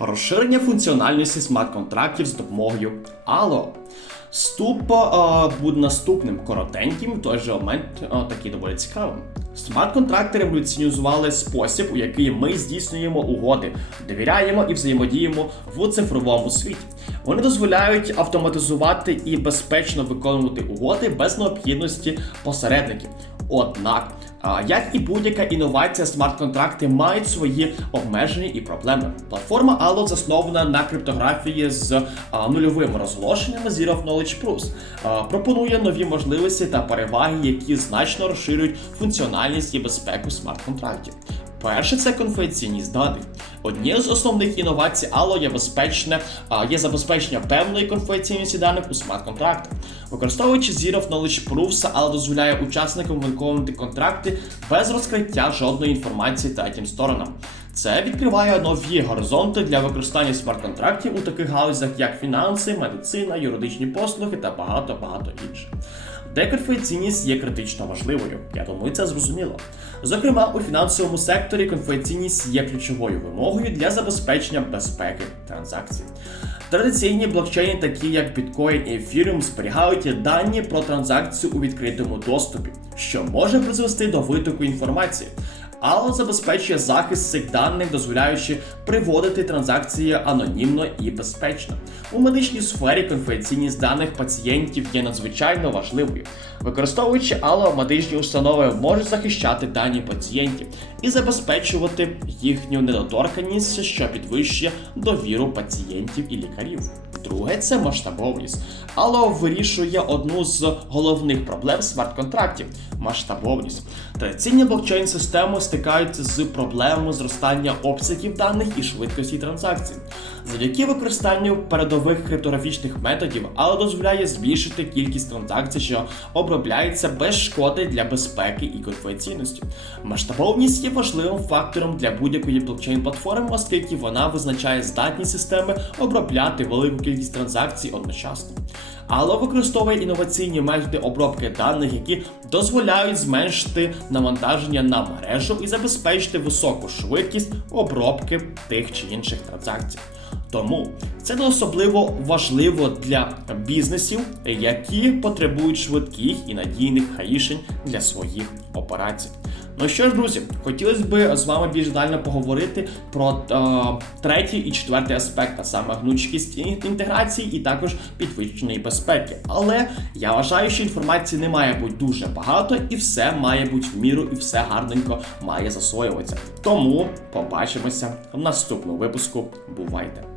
розширення функціональності смарт-контрактів з допомогою Allo. Вступ а, буде наступним коротеньким, в той же момент а, такий доволі цікавим. Смарт-контракти революціонізували спосіб, у який ми здійснюємо угоди, довіряємо і взаємодіємо в цифровому світі. Вони дозволяють автоматизувати і безпечно виконувати угоди без необхідності посередників. Однак, як і будь-яка інновація, смарт-контракти мають свої обмеження і проблеми. Платформа Allo заснована на криптографії з нульовими розголошеннями Zero Knowledge Plus. Пропонує нові можливості та переваги, які значно розширюють функціональність і безпеку смарт-контрактів. Перше це конфіденційність даних. Однією з основних інновацій Allo є безпечне є забезпечення певної конфіденційності даних у смарт-контрактах. Використовуючи Zero of Knowledge Proofs, Allo дозволяє учасникам виконувати контракти без розкриття жодної інформації третім сторонам. Це відкриває нові горизонти для використання смарт-контрактів у таких галузях, як фінанси, медицина, юридичні послуги та багато багато інших. Де конфіденційність є критично важливою, я думаю, це зрозуміло. Зокрема, у фінансовому секторі конфіденційність є ключовою вимогою для забезпечення безпеки транзакцій. Традиційні блокчейни, такі як Bitcoin і Ethereum, зберігають дані про транзакцію у відкритому доступі, що може призвести до витоку інформації. Allo забезпечує захист цих даних, дозволяючи приводити транзакції анонімно і безпечно. У медичній сфері конфіденційність даних пацієнтів є надзвичайно важливою. Використовуючи Allo, медичні установи можуть захищати дані пацієнтів і забезпечувати їхню недоторканність, що підвищує довіру пацієнтів і лікарів. Друге це масштабовність. Allo вирішує одну з головних проблем смарт-контрактів масштабовність. Традиційні блокчейн-системи стикаються з проблемами зростання обсягів даних і швидкості транзакцій. Завдяки використанню передових криптографічних методів, Allo дозволяє збільшити кількість транзакцій, що обробляється без шкоди для безпеки і конфіденційності. Масштабовність є важливим фактором для будь-якої блокчейн-платформи, оскільки вона визначає здатність системи обробляти велику кількість транзакцій одночасно. Allo використовує інноваційні методи обробки даних, які дозволяють зменшити навантаження на мережу і забезпечити високу швидкість обробки тих чи інших транзакцій. Тому це не особливо важливо для бізнесів, які потребують швидких і надійних рішень для своїх операцій. Ну що ж, друзі, хотілося б з вами більш детально поговорити про е, третій і четвертий аспект, а саме гнучкість інтеграції і також підвищеної безпеки. Але я вважаю, що інформації не має бути дуже багато, і все має бути в міру, і все гарненько має засвоюватися. Тому побачимося в наступному випуску. Бувайте!